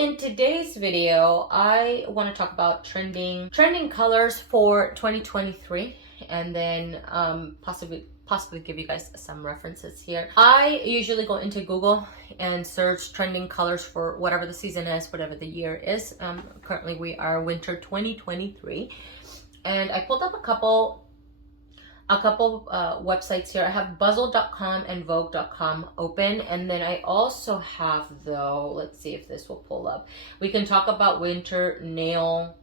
in today's video, I want to talk about trending colors for 2023, and then possibly give you guys some references here. I usually go into Google and search trending colors for whatever the season is, whatever the year is. Currently we are winter 2023, and I pulled up a couple websites here. I have Buzzle.com and Vogue.com open, and then I also have, though, let's see if this will pull up. We can talk about winter nail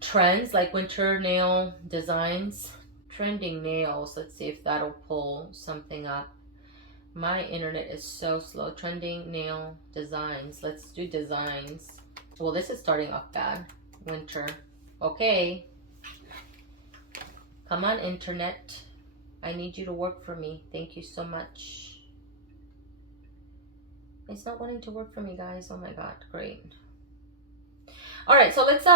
trends, like winter nail designs, trending nails. Let's see if that'll pull something up. My internet is so slow. Trending nail designs. Let's do designs. Well, this is starting off bad. Winter. Okay. Come on, internet. I need you to work for me. Thank you so much. It's not wanting to work for me, guys. Oh my god, great. All right, so let's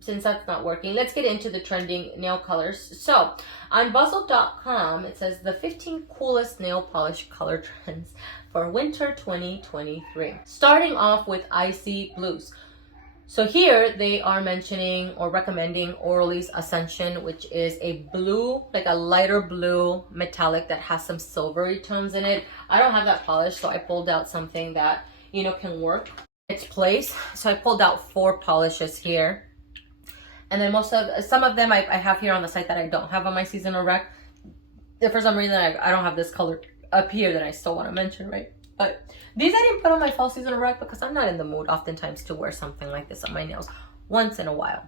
since that's not working, let's get into the trending nail colors. So on Buzzle.com, it says the 15 coolest nail polish color trends for winter 2023. Starting off with icy blues. So here they are mentioning or recommending Orly's Ascension, which is a blue, like a lighter blue metallic that has some silvery tones in it. I don't have that polish, so I pulled out something that, you know, can work its place. So I pulled out 4 polishes here. And then some of them I have here on the site that I don't have on my seasonal rec. If for some reason I don't have this color up here, then I still want to mention, right? But these I didn't put on my fall seasonal rec because I'm not in the mood oftentimes to wear something like this on my nails. Once in a while.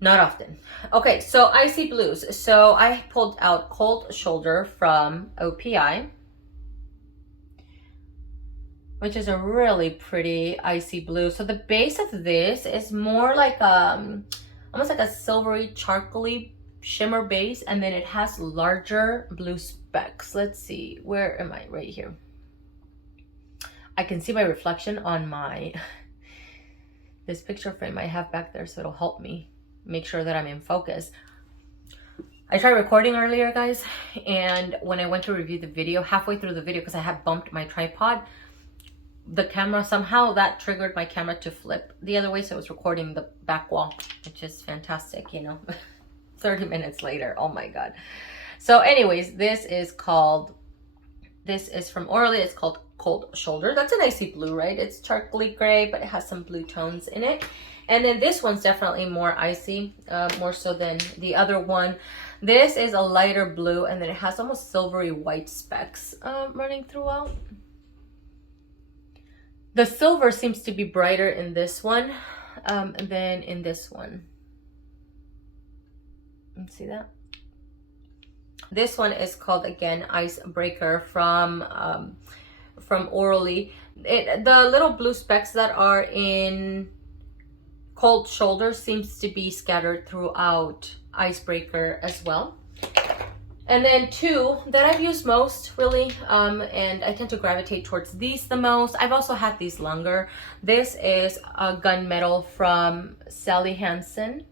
Not often. Okay, so icy blues. So I pulled out Cold Shoulder from OPI, which is a really pretty icy blue. So the base of this is more like almost like a silvery charcoaly shimmer base, and then it has larger blue specks. Let's see, where am I? Right here. I can see my reflection on this picture frame I have back there, so it'll help me make sure that I'm in focus. I tried recording earlier, guys, and when I went to review the video, halfway through the video, because I had bumped my tripod, the camera, somehow that triggered my camera to flip the other way, so it was recording the back wall, which is fantastic, you know. 30 minutes later, oh my god. So anyways, this is from Orly. It's called Cold Shoulder. That's an icy blue, right? It's charcoaly gray, but it has some blue tones in it. And then this one's definitely more icy, more so than the other one. This is a lighter blue, and then it has almost silvery white specks running throughout. The silver seems to be brighter in this one than in this one. See that? This one is called, again, Icebreaker from Orly. The little blue specks that are in Cold Shoulder seems to be scattered throughout Icebreaker as well. And then 2 that I've used most, really, and I tend to gravitate towards these the most. I've also had these longer. This is a gunmetal from Sally Hansen.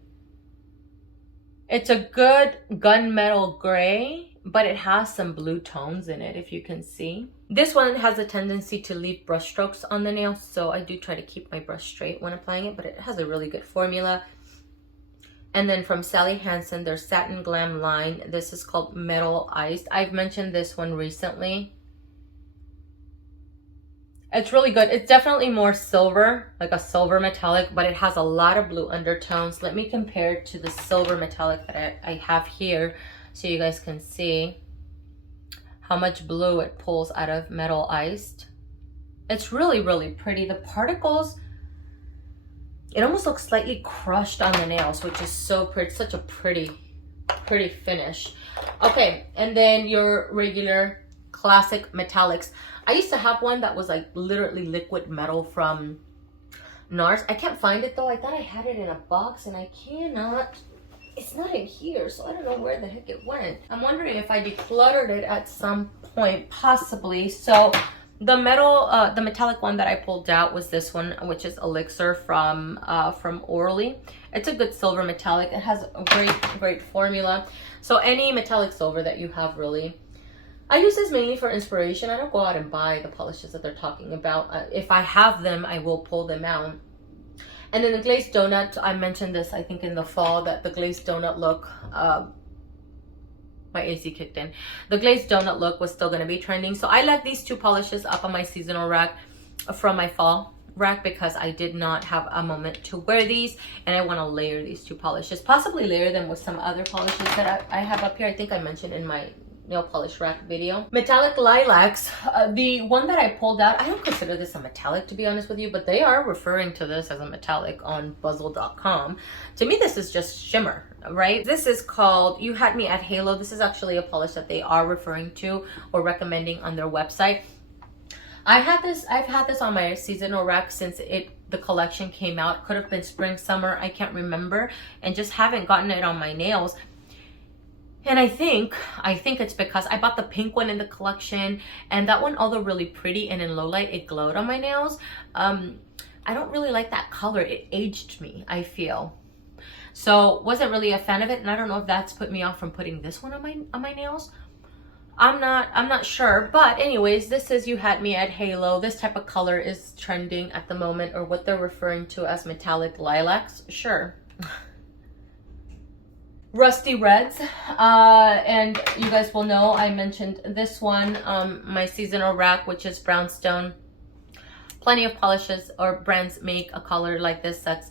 It's a good gunmetal gray, but it has some blue tones in it, if you can see. This one has a tendency to leave brush strokes on the nail, so I do try to keep my brush straight when applying it, but it has a really good formula. And then from Sally Hansen, their Satin Glam line. This is called Metal Iced. I've mentioned this one recently. It's really good. It's definitely more silver, like a silver metallic, but it has a lot of blue undertones. Let me compare it to the silver metallic that I have here so you guys can see how much blue it pulls out of Metal Iced. It's really, really pretty. The particles, it almost looks slightly crushed on the nails, which is so pretty. Such a pretty finish. Okay, and then your regular classic metallics. I used to have one that was like literally liquid metal from Noir. I can't find it though. I thought I had it in a box and I cannot. It's not in here, so I don't know where the heck it went. I'm wondering if I decluttered it at some point, possibly. So the metallic one that I pulled out was this one, which is Elixir from Orly. It's a good silver metallic. It has a great formula. So any metallic silver that you have, really, I use this mainly for inspiration. I don't go out and buy the polishes that they're talking about. If I have them, I will pull them out. And then the Glazed Donut, I mentioned this, I think, in the fall, that the Glazed Donut look, my AC kicked in. The Glazed Donut look was still going to be trending. So I left these two polishes up on my seasonal rack from my fall rack because I did not have a moment to wear these. And I want to layer these two polishes. Possibly layer them with some other polishes that I have up here. I think I mentioned in my nail polish rack video. Metallic lilacs, the one that I pulled out, I don't consider this a metallic, to be honest with you, but they are referring to this as a metallic on Buzzle.com. To me, this is just shimmer, right? This is called You Had Me at Halo. This is actually a polish that they are referring to or recommending on their website. I've had this on my seasonal rack since the collection came out. Could have been spring, summer, I can't remember, and just haven't gotten it on my nails. And I think it's because I bought the pink one in the collection, and that one, although really pretty and in low light, it glowed on my nails. I don't really like that color. It aged me, I feel. So wasn't really a fan of it, and I don't know if that's put me off from putting this one on my nails. I'm not sure, but anyways, this is You Had Me at Halo. This type of color is trending at the moment, or what they're referring to as metallic lilacs. Sure. Rusty reds, and you guys will know I mentioned this one, my seasonal rack, which is brownstone. Plenty of polishes or brands make a color like this that's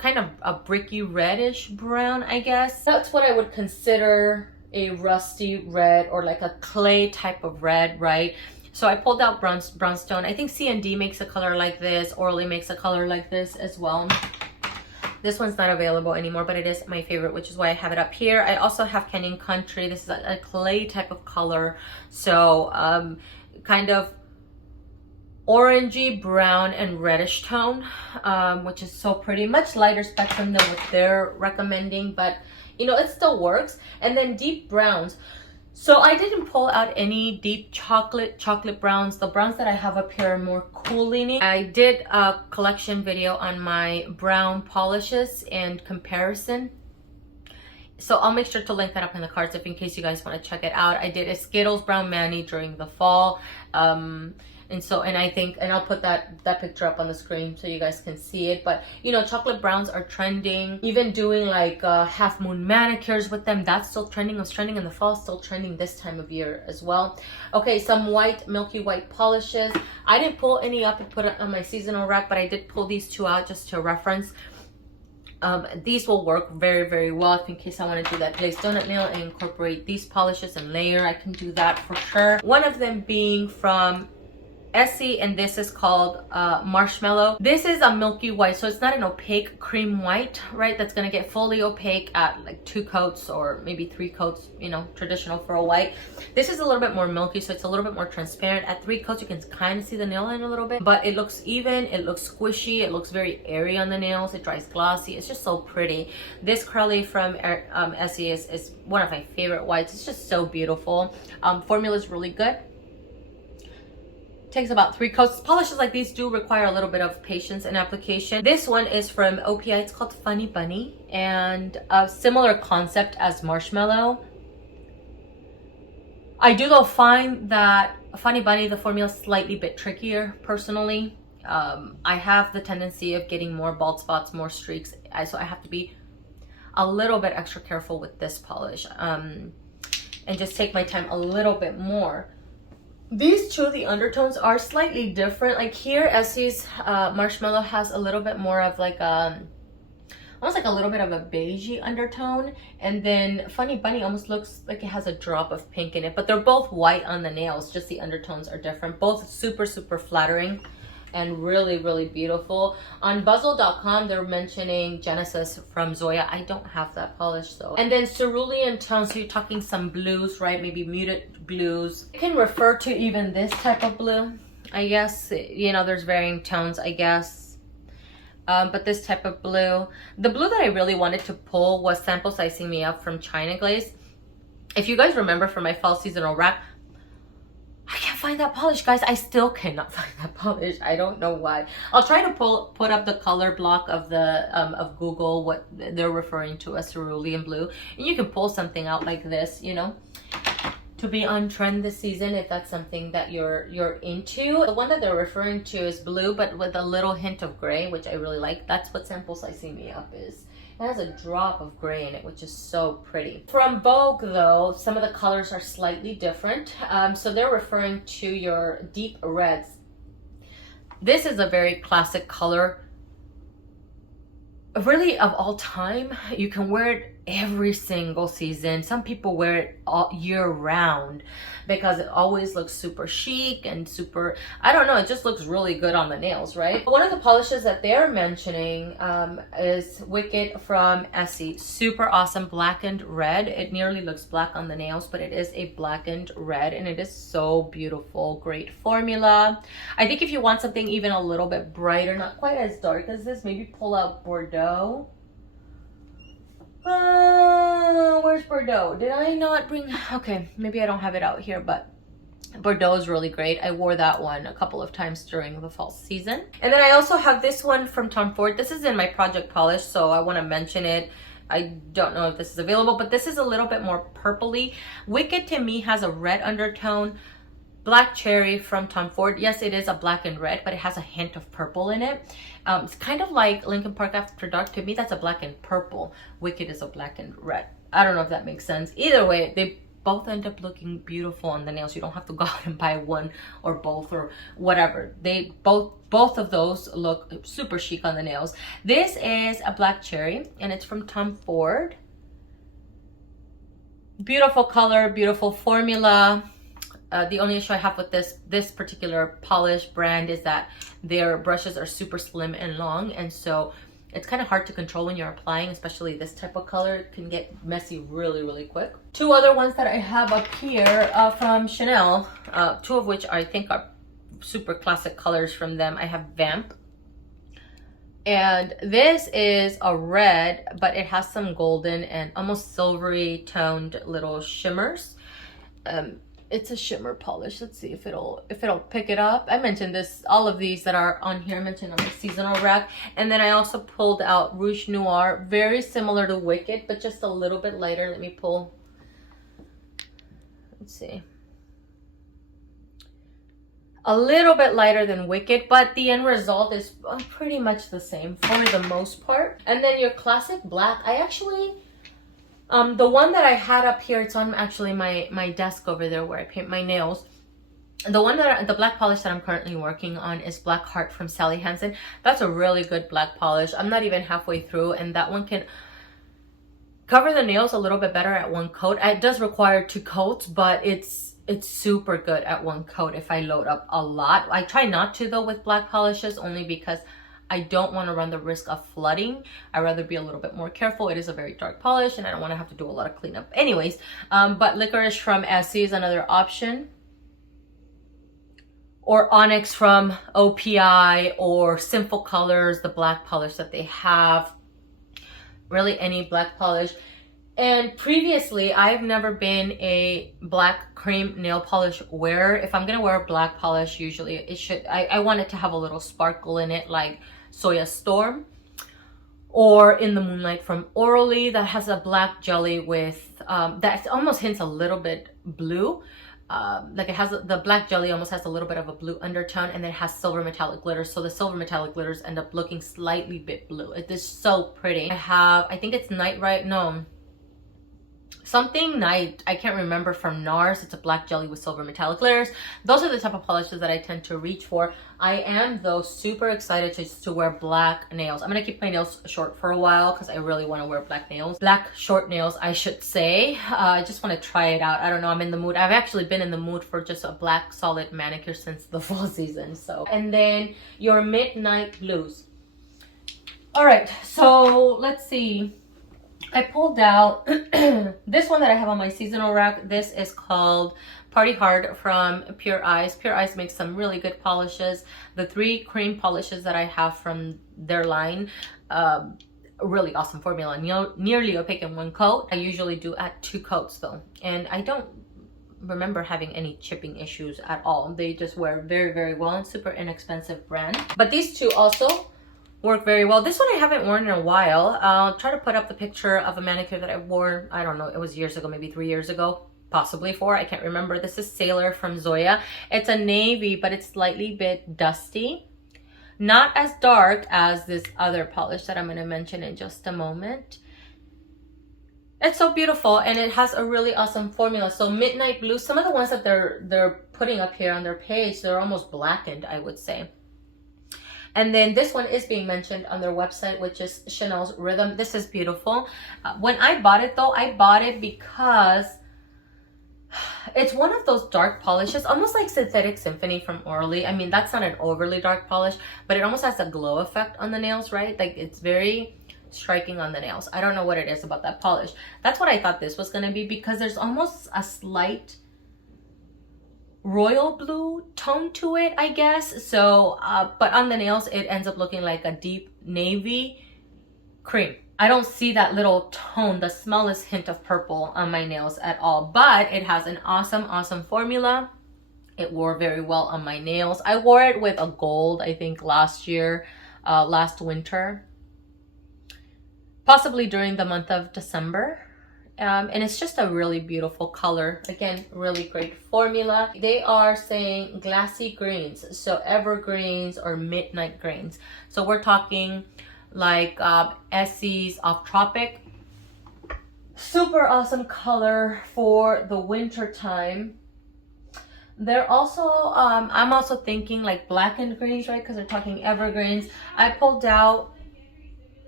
kind of a bricky reddish brown, I guess. That's what I would consider a rusty red, or like a clay type of red, right? So I pulled out brownstone. I think C&D makes a color like this. Orly makes a color like this as well. This one's not available anymore, but it is my favorite, which is why I have it up here. I also have Canyon Country. This is a clay type of color. So kind of orangey, brown, and reddish tone, which is so pretty. Much lighter spectrum than what they're recommending, but you know, it still works. And then deep browns. So I didn't pull out any deep chocolate browns. The browns that I have up here are more cool leaning. I did a collection video on my brown polishes and comparison. So I'll make sure to link that up in the cards if in case you guys want to check it out. I did a Skittles Brown Mani during the fall. And I'll put that picture up on the screen so you guys can see it. But you know, chocolate browns are trending. Even doing like half moon manicures with them, that's still trending. It was trending in the fall, still trending this time of year as well. Okay, some white, milky white polishes. I didn't pull any up and put it on my seasonal rack, but I did pull these two out just to reference. These will work very, very well if in case I want to do that glazed donut nail and incorporate these polishes and layer. I can do that for sure. One of them being from Essie, and this is called Marshmallow. This is a milky white, so it's not an opaque cream white, right? That's gonna get fully opaque at like 2 coats or maybe 3 coats, you know, traditional for a white. This is a little bit more milky, so it's a little bit more transparent. At 3 coats, you can kind of see the nail line a little bit, but it looks even, it looks squishy, it looks very airy on the nails, it dries glossy. It's just so pretty. This curly from Essie is one of my favorite whites. It's just so beautiful. Formula is really good. Takes about 3 coats. Polishes like these do require a little bit of patience and application. This one is from Opi. It's called Funny Bunny, and a similar concept as Marshmallow. I do though find that Funny Bunny, the formula, is slightly bit trickier personally. I have the tendency of getting more bald spots, more streaks, so I have to be a little bit extra careful with this polish, and just take my time a little bit more. These two, the undertones are slightly different. Like here, Essie's Marshmallow has a little bit more of like almost like a little bit of a beigey undertone, and then Funny Bunny almost looks like it has a drop of pink in it, but they're both white on the nails, just the undertones are different. Both super, super flattering and really, really beautiful. On Buzzle.com, they're mentioning Genesis from Zoya. I don't have that polish though. And then Cerulean tones, so you're talking some blues, right? Maybe muted blues. You can refer to even this type of blue, I guess. You know, there's varying tones, I guess. But this type of blue. The blue that I really wanted to pull was Sample Sizing Me Up from China Glaze. If you guys remember from my fall seasonal rack, I can't find that polish, guys. I still cannot find that polish. I don't know why. I'll try to put up the color block of the of Google, what they're referring to as cerulean blue, and you can pull something out like this, you know. to be on trend this season if that's something that you're into. The one that they're referring to is blue, but with a little hint of gray, which I really like. That's what Sample Sizing Me Up is. It has a drop of gray in it, which is so pretty. From Vogue, though, some of the colors are slightly different. So they're referring to your deep reds. This is a very classic color. Really, of all time, you can wear it every single season. Some people wear it all year round because it always looks super chic and super, I don't know, it just looks really good on the nails, right? One of the polishes that they're mentioning is Wicked from Essie. Super awesome blackened red. It nearly looks black on the nails, but it is a blackened red and it is so beautiful. Great formula. I think if you want something even a little bit brighter, not quite as dark as this, maybe pull out Bordeaux. Where's Bordeaux? Did I not bring? Okay, maybe I don't have it out here, but Bordeaux is really great. I wore that one a couple of times during the fall season. And then I also have this one from Tom Ford. This is in my project polish, so I want to mention it. I don't know if this is available, but this is a little bit more purpley. Wicked to me has a red undertone. Black Cherry from Tom Ford. Yes, it is a black and red, but it has a hint of purple in it. It's kind of like Lincoln Park After Dark. To me, that's a black and purple. Wicked is a black and red. I don't know if that makes sense. Either way, they both end up looking beautiful on the nails. You don't have to go out and buy one or both or whatever. They both of those look super chic on the nails. This is a Black Cherry and it's from Tom Ford. Beautiful color, beautiful formula. The only issue I have with this particular polish brand is that their brushes are super slim and long, and so it's kind of hard to control when you're applying, especially this type of color. It can get messy really, really quick. Two other ones that I have up here from Chanel, two of which I think are super classic colors from them. I have Vamp, and this is a red, but it has some golden and almost silvery toned little shimmers. It's a shimmer polish. Let's see if it'll pick it up. I mentioned this, all of these that are on here, I mentioned on the seasonal rack. And then I also pulled out Rouge Noir, very similar to Wicked, but just a little bit lighter. Let me pull. Let's see. A little bit lighter than Wicked, but the end result is pretty much the same for the most part. And then your classic black, I actually... the one that I had up here, it's on actually my desk over there where I paint my nails. The black polish that I'm currently working on is Black Heart from Sally Hansen. That's a really good black polish. I'm not even halfway through, and that one can cover the nails a little bit better at one coat. It does require 2 coats, but it's super good at one coat if I load up a lot. I try not to though with black polishes, only because I don't want to run the risk of flooding. I'd rather be a little bit more careful. It is a very dark polish and I don't want to have to do a lot of cleanup. Anyways, but Licorice from Essie is another option. Or Onyx from OPI, or Simple Colors, the black polish that they have. Really any black polish. And previously, I've never been a black cream nail polish wearer. If I'm going to wear a black polish, usually I want it to have a little sparkle in it, like Zoya Storm, or In the Moonlight from Orly, that has a black jelly with that almost hints a little bit blue. Like it has the black jelly almost has a little bit of a blue undertone, and then it has silver metallic glitters, so the silver metallic glitters end up looking slightly bit blue. It is so pretty. I think it's Night Ride, no, something Night, I can't remember, from Noir. It's a black jelly with silver metallic glitters. Those are the type of polishes that I tend to reach for. I am though super excited to wear black nails. I'm gonna keep my nails short for a while because I really want to wear black nails. Black short nails, I should say. I just want to try it out. I don't know, I'm in the mood. I've actually been in the mood for just a black solid manicure since the fall season. So, and then your Midnight Blues. All right, so let's see. I pulled out this one that I have on my seasonal rack. This is called Party Hard from Pure Eyes. Pure Eyes makes some really good polishes. The 3 cream polishes that I have from their line, really awesome formula. Nearly opaque in 1 coat. I usually do at 2 coats though. And I don't remember having any chipping issues at all. They just wear very, very well, and super inexpensive brand. But these 2 also work very well. This one I haven't worn in a while. I'll try to put up the picture of a manicure that I wore, I don't know, it was years ago, maybe 3 years ago. possibly for. I can't remember. This is Sailor from Zoya. It's a navy, but it's slightly bit dusty. Not as dark as this other polish that I'm going to mention in just a moment. It's so beautiful, and it has a really awesome formula. So midnight blue, some of the ones that they're putting up here on their page, they're almost blackened, I would say. And then this one is being mentioned on their website, which is Chanel's Rhythm. This is beautiful. When I bought it though, I bought it because it's one of those dark polishes, almost like Synthetic Symphony from Orly. I mean, that's not an overly dark polish, but it almost has a glow effect on the nails, right? Like, it's very striking on the nails. I don't know what it is about that polish. That's what I thought this was going to be, because there's almost a slight royal blue tone to it, I guess. So, but on the nails, it ends up looking like a deep navy cream. I don't see that little tone, the smallest hint of purple on my nails at all, but it has an awesome formula. It wore very well on my nails. I wore it with a gold, I think last winter, possibly during the month of December. And it's just a really beautiful color. Again, really great formula. They are saying glassy greens, so evergreens or midnight greens. So we're talking like Essie's Off Tropic. Super awesome color for the winter time. They're also, I'm also thinking like blackened greens, right? Because they're talking evergreens. I pulled out,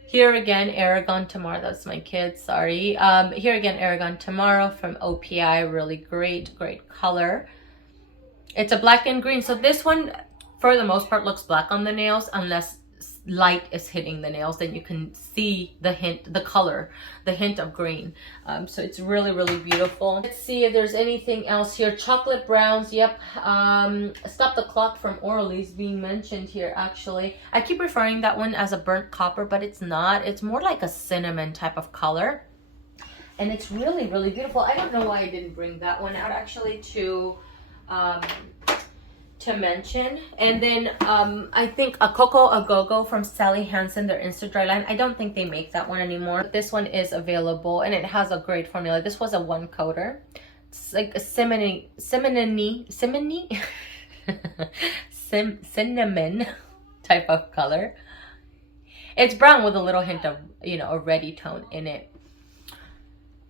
here again, Aragon Tomorrow. That's my kid, sorry. Here again, Aragon Tomorrow from OPI. Really great color. It's a black and green. So this one, for the most part, looks black on the nails, unless light is hitting the nails. Then you can see the hint, the color, the hint of green. So it's really beautiful. Let's see if there's anything else here. Chocolate browns. Yep. Stop the Clock from Orly is being mentioned here, actually. I keep referring that one as a burnt copper, but it's not. It's more like a cinnamon type of color, and it's really beautiful. I don't know why I didn't bring that one out, actually, to mention. And then I think a Coco A Go-Go from Sally Hansen, their Insta Dry line. I don't think they make that one anymore. But this one is available, and it has a great formula. This was a one coater. It's like a cinnamon type of color. It's brown with a little hint of, you know, a reddy tone in it.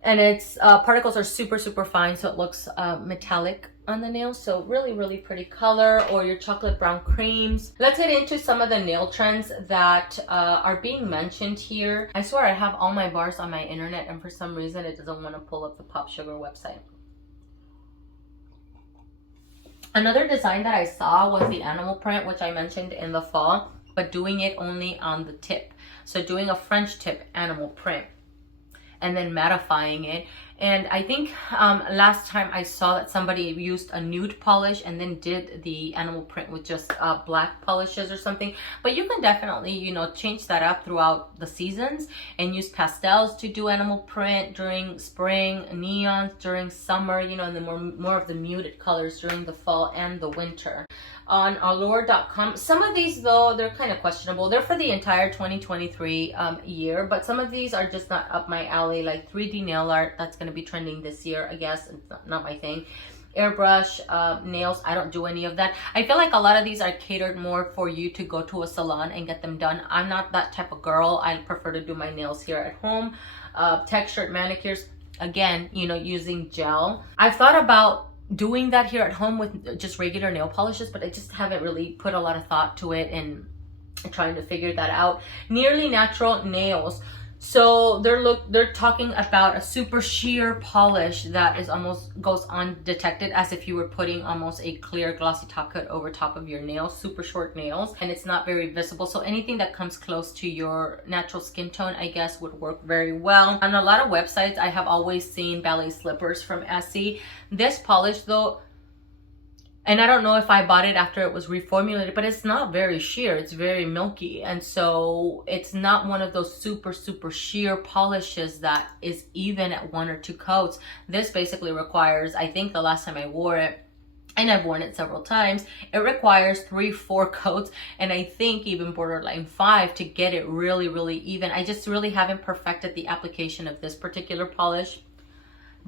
And its particles are super fine, so it looks metallic on the nails. So really pretty color. Or your chocolate brown creams. Let's get into some of the nail trends that are being mentioned here. I swear I have all my bars on my internet, and for some reason it doesn't want to pull up the Pop Sugar website. Another design that I saw was the animal print, which I mentioned in the fall, but doing it only on the tip. So doing a French tip animal print and then mattifying it. And I think last time I saw that somebody used a nude polish and then did the animal print with just black polishes or something. But you can definitely, you know, change that up throughout the seasons and use pastels to do animal print during spring, neons during summer, you know, and then more of the muted colors during the fall and the winter. On allure.com, some of these though, they're kind of questionable. They're for the entire 2023 year, but some of these are just not up my alley, like 3D nail art. That's going to be trending this year, I guess. It's not my thing. Airbrush nails, I don't do any of that. I feel like a lot of these are catered more for you to go to a salon and get them done. I'm not that type of girl. I prefer to do my nails here at home. Textured manicures, again, you know, using gel. I've thought about doing that here at home with just regular nail polishes, but I just haven't really put a lot of thought to it and trying to figure that out. Nearly natural nails. So they're talking about a super sheer polish that is almost goes undetected, as if you were putting almost a clear glossy top coat over top of your nails. Super short nails, and it's not very visible. So anything that comes close to your natural skin tone, I guess, would work very well. On a lot of websites, I have always seen ballet slippers from Essie. This polish though, and I don't know if I bought it after it was reformulated, but it's not very sheer. It's very milky. And so it's not one of those super sheer polishes that is even at 1 or 2 coats. This basically requires, I think the last time I wore it, and I've worn it several times, it requires 3-4 coats, and I think even borderline 5 to get it really even. I just really haven't perfected the application of this particular polish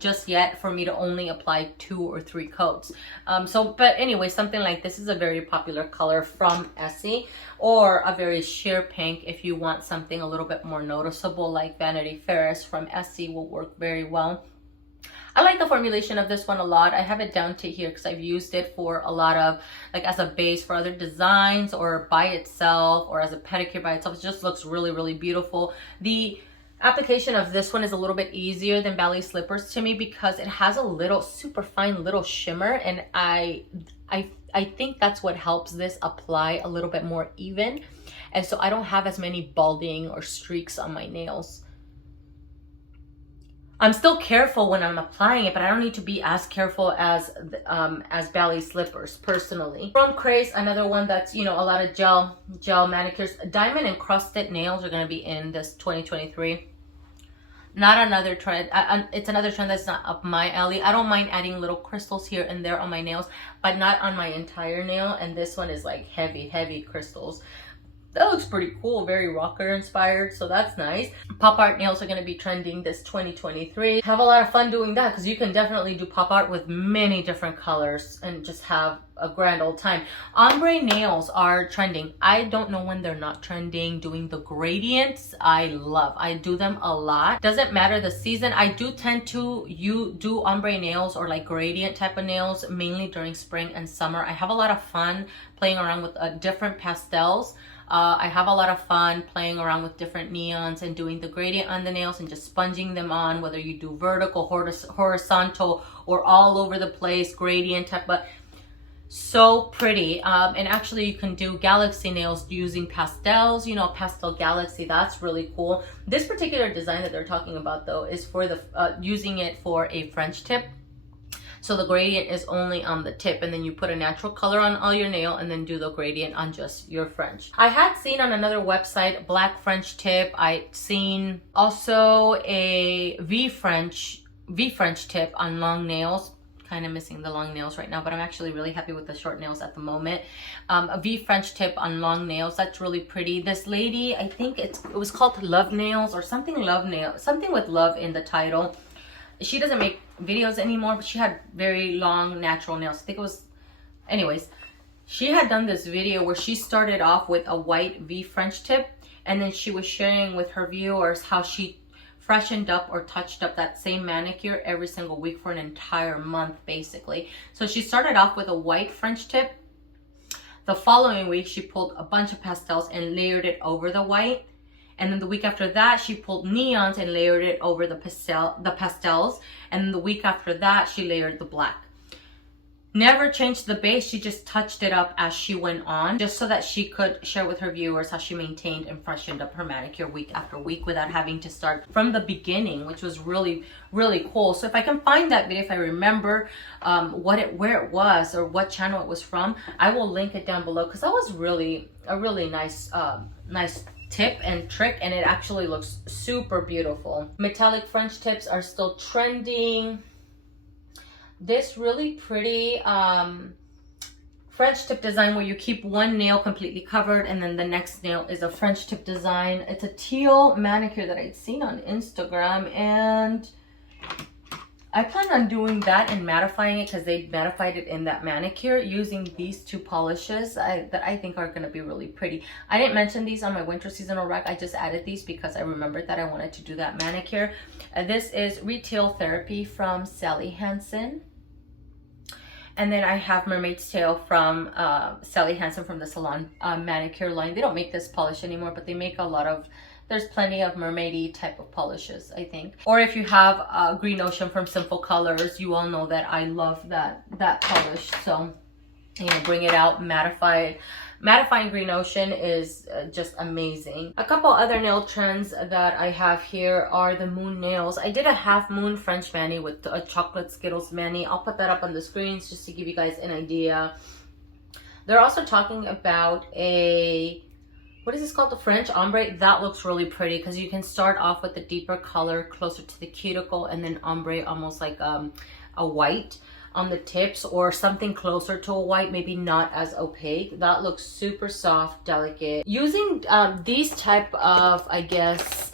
just yet for me to only apply 2 or 3 coats. But anyway, something like this is a very popular color from Essie, or a very sheer pink if you want something a little bit more noticeable, like Vanity Fair's from Essie will work very well. I like the formulation of this one a lot. I have it down to here because I've used it for a lot of, like, as a base for other designs, or by itself, or as a pedicure by itself. It just looks really, really beautiful. The application of this one is a little bit easier than Ballet Slippers to me because it has a little super fine little shimmer, and I think that's what helps this apply a little bit more even, and so I don't have as many balding or streaks on my nails. I'm still careful when I'm applying it, but I don't need to be as careful as Ballet Slippers personally. From Craze, another one that's, you know, a lot of gel manicures. Diamond encrusted nails are going to be in this 2023. Not another trend. It's another trend that's not up my alley. I don't mind adding little crystals here and there on my nails, but not on my entire nail. And this one is like heavy crystals. That looks pretty cool, very rocker inspired, so that's nice. Pop art nails are going to be trending this 2023. Have a lot of fun doing that because you can definitely do pop art with many different colors and just have a grand old time. Ombre nails are trending. I don't know when they're not trending. Doing the gradients, I do them a lot. Doesn't matter the season. I do tend to do ombre nails or like gradient type of nails mainly during spring and summer. I have a lot of fun playing around with different pastels. I have a lot of fun playing around with different neons and doing the gradient on the nails and just sponging them on, whether you do vertical, horizontal, or all over the place gradient type. But so pretty. And actually you can do galaxy nails using pastels, you know, pastel galaxy. That's really cool. This particular design that they're talking about though is for the using it for a French tip. So the gradient is only on the tip, and then you put a natural color on all your nail and then do the gradient on just your French. I had seen on another website black French tip. I'd seen also a V French tip on long nails. Kind of missing the long nails right now, but I'm actually really happy with the short nails at the moment. A V French tip on long nails, that's really pretty. This lady, I think it was called Love Nails or something, Love Nail, something with love in the title. She doesn't make videos anymore, but she had very long natural nails. I think it was, anyways, she had done this video where she started off with a white V French tip, and then she was sharing with her viewers how she freshened up or touched up that same manicure every single week for an entire month, basically. So she started off with a white French tip. The following week, she pulled a bunch of pastels and layered it over the white. And then the week after that, she pulled neons and layered it over the pastels. And then the week after that, she layered the black. Never changed the base. She just touched it up as she went on, just so that she could share with her viewers how she maintained and freshened up her manicure week after week without having to start from the beginning, which was really, really cool. So if I can find that video, if I remember where it was or what channel it was from, I will link it down below because that was really a really nice tip and trick, and it actually looks super beautiful. Metallic French tips are still trending. This really pretty French tip design where you keep one nail completely covered and then the next nail is a French tip design. It's a teal manicure that I'd seen on Instagram, and I plan on doing that and mattifying it because they mattified it in that manicure using these two polishes that I think are going to be really pretty. I didn't mention these on my winter seasonal rack. I just added these because I remembered that I wanted to do that manicure. This is Retail Therapy from Sally Hansen. And then I have Mermaid's Tail from Sally Hansen from the Salon manicure line. They don't make this polish anymore, but they make a lot of, there's plenty of mermaidy type of polishes, I think. Or if you have Green Ocean from Simple Colors, you all know that I love that polish. So, you know, bring it out, mattify it. Mattifying Green Ocean is just amazing. A couple other nail trends that I have here are the moon nails. I did a half moon French mani with a chocolate Skittles mani. I'll put that up on the screens just to give you guys an idea. They're also talking about a, what is this called? The French ombre. That looks really pretty because you can start off with a deeper color closer to the cuticle and then ombre almost like a white on the tips or something closer to a white, maybe not as opaque. That looks super soft, delicate. Using these type of, I guess,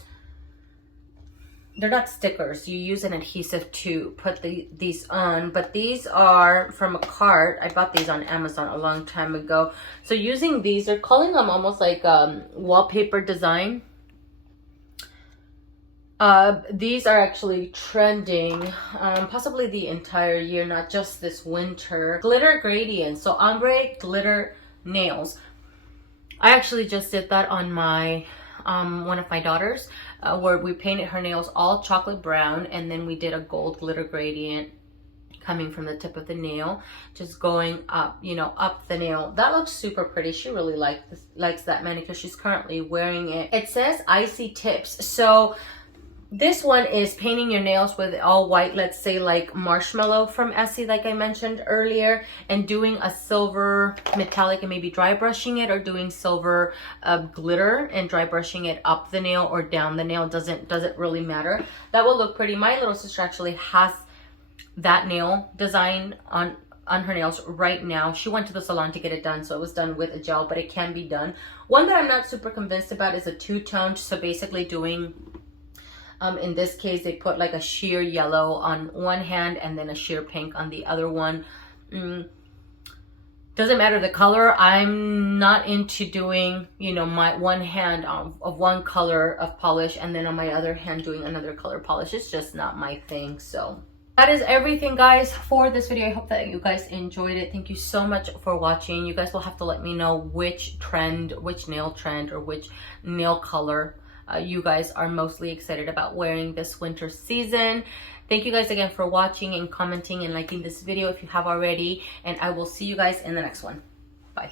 they're not stickers. You use an adhesive to put these on, but these are from a cart. I bought these on Amazon a long time ago. So using these, they're calling them almost like wallpaper design. These are actually trending, possibly the entire year, not just this winter. Glitter gradients, so ombre glitter nails. I actually just did that on my one of my daughters, where we painted her nails all chocolate brown, and then we did a gold glitter gradient coming from the tip of the nail, just going up, you know, up the nail. That looks super pretty. She really likes that manicure. She's currently wearing it. It says icy tips. So this one is painting your nails with all white, let's say like marshmallow from Essie, like I mentioned earlier, and doing a silver metallic and maybe dry brushing it, or doing silver glitter and dry brushing it up the nail or down the nail. Doesn't really matter. That will look pretty. My little sister actually has that nail design on her nails right now. She went to the salon to get it done, so it was done with a gel, but it can be done. One that I'm not super convinced about is a two-tone, so basically doing in this case, they put like a sheer yellow on one hand and then a sheer pink on the other one. Doesn't matter the color. I'm not into doing, you know, my one hand of one color of polish and then on my other hand doing another color polish. It's just not my thing. So that is everything, guys, for this video. I hope that you guys enjoyed it. Thank you so much for watching. You guys will have to let me know which nail trend or which nail color you guys are mostly excited about wearing this winter season. Thank you guys again for watching and commenting and liking this video if you have already, and I will see you guys in the next one. Bye.